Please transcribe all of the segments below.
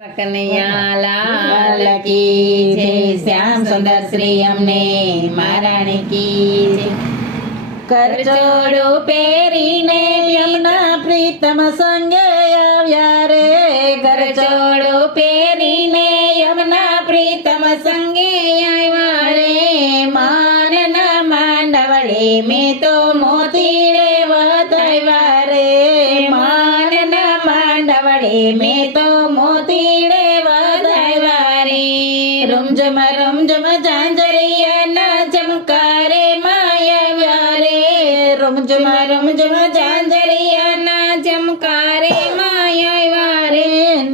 કનૈયા લાલ કી જય, શ્યામ સુંદર શ્રી અમને મહારાણી કી જય। કરચોડું પહેરીને યમુના પ્રીતમ સંગે આવ્યા રે, કરચોડું પહેરીને યમુના પ્રીતમ સંગે આવ્યા રે। માનના માંડવડે મેં તો મોતીડે વધાવ્યા રે, માનના માંડવડે મેં તો મોતીડે વધાવ્યા રે। રૂમઝમ રૂમઝમ ઝાંઝરિયાના ચમકારે માયા રે, રૂમઝમ રૂમઝમ ઝાંઝરિયાના ચમકારે માયા રે।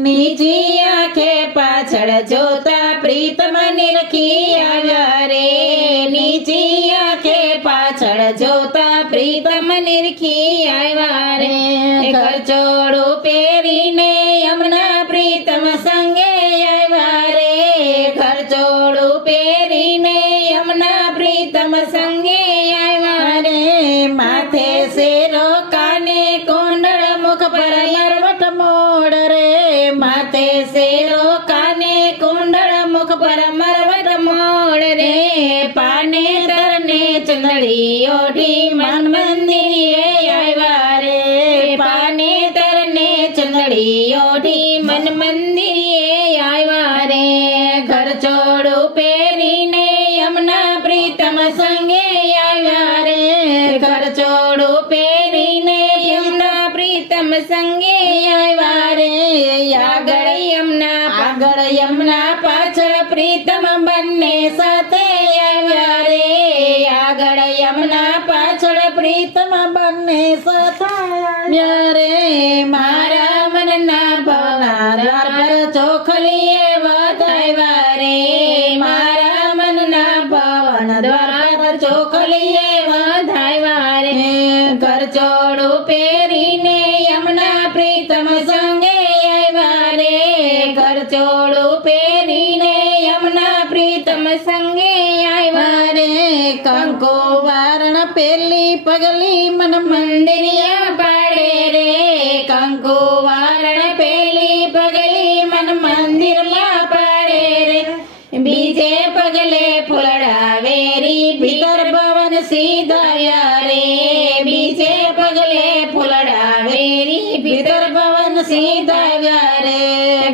નીચી આંખે પાછળ જોતા પ્રીતમ નિરખી આવ્યા રે, નીચી આંખે પાછળ જોતા પ્રીતમ નિરખી આવ્યા રે। કરચોડું પહેરીને યમુના પ્રીતમ સંગે આવ્યા રે, કરચોડું પહેરીને યમુના પ્રીતમ સંગે આવ્યા રે। માથે શેરો કાને કોંડળ મુખ પર મરવટ મોડ રે, માથે શેરો કાને કોંડળ મુખ પર મરવટ મોડ રે। પાને તરને ચંદડી ઓઢી મન મંદિરે આવ્યા રે, પાને તરને ચંદડી ઓઢી મન મંદિરે આવ્યા રે। કરચોડું પહેરીને યમુના પ્રીતમ સંગે આવ્યા રે, કરચોડું પહેરીને યમુના પ્રીતમ સંગે આવ્યા રે। આગળ યમુના પાછળ પ્રીતમ બંને સાથે આવ્યા રે, આગળ યમુના પાછળ પ્રીતમ બંને સાથે આવ્યા રે। મારા મનના ભવના દ્વાર પર ચોખલીએ વધાવ્યા રે, મારા મનના ભવન દ્વાર પર ચોખલીએ વધાવ્યા રે। કરચોડું પહેરીને યમુના પ્રીતમ સંગે આવ્યા રે, કરચોડું પહેરીને યમુના પ્રીતમ સંગે આવ્યા રે। કંકુ વારણ પેલી પગલી મન મંદિરિયા પાડે રે, કંકુ વારણ પેલી પગલી મન મંદિરમાં પાડે રે। બીજે પગલે ફૂલડા વેરી ભીતર ભવન સીધાયા રે, બીજે પગલે ફૂલડા વેરી ભીતર ભવન સીધાયા રે।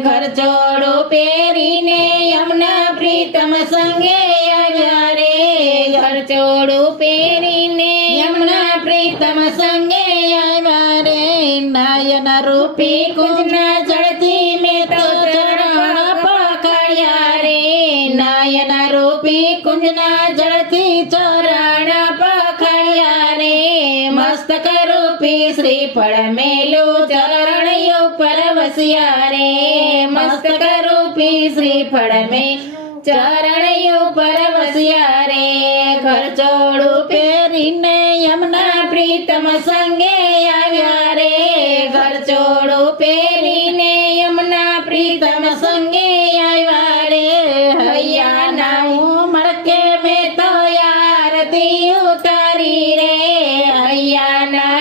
કરચોડું પહેરીને યમુના પ્રીતમ સંગે આવ્યા રે, કરચોડું પહેરીને યમુના પ્રીતમ સંગે આવ્યા રે। નાયન રૂપી કુંજના જળથી મેં તો ચરણ પકડ્યા રે, નાયન રૂપી કુંજના જળથી ચરણ પકડ્યા રે। મસ્તક રૂપી શ્રીફળ મેલું ચરણ ઉપર વસ્યા રે, મસ્તક રૂપી શ્રીફળ મેં ચરણ ઉપર વસ્યા રે। કરચોડું પહેરીને યમુના પ્રીતમ સંગે આવ્યા રે, કરચોડું પહેરીને યમુના પ્રીતમ સંગે આવ્યા રે। હૈયા ના મડકે મેં તો આરતી ઉતારી રે, હૈયા ના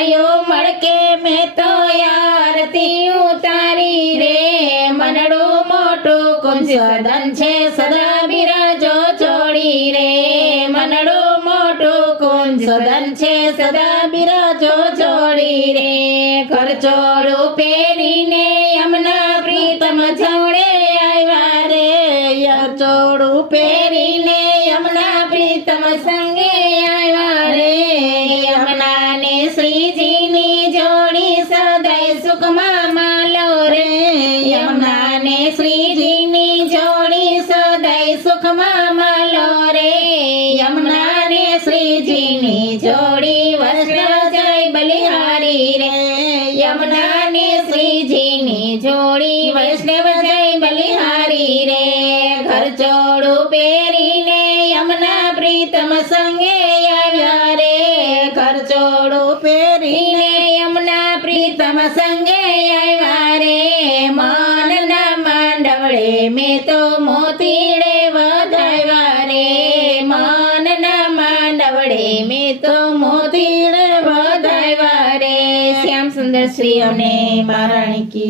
મડકે મેં તો આરતી ઉતારી રે। મનડું મોટું કુંજ સદન છે સદા બિરાજો છોડી રે, મનડું મોટું કુંજ સદન છે સદા બિરાજો છોડી રે। કરચોડું પહેરીને યમુના પ્રીતમ છોડે આવ્યા રે, કરચોડું પહેરીને યમુના પ્રીતમ સંગે આવ્યા રે। યમુના ને શ્રીજીની જોડી સદાય સુખમાં માલો રે, યમુના ને શ્રીજીની જોડી સદાય સુખમાં માલો રે। યમુના ને શ્રીજીની જોડી વૈષ્ણવ જય બલિહારી રે, યમુના ને શ્રીજીની જોડી વૈષ્ણવ જય બલિહારી રે। કરચોડું પહેરીને યમુના પ્રીતમ સંગે આવ્યા રે, કરચોડું પહેરીને યમુના પ્રીતમ સંગે આવ્યા રે। માનના માંડવડે મેં તો મોતીડે વધાવ્યા રે, માનના માંડવડે મેં તો મોતીડે વધાવ્યા રે। શ્યામ સુંદર શ્રી અમને મહારાણી કી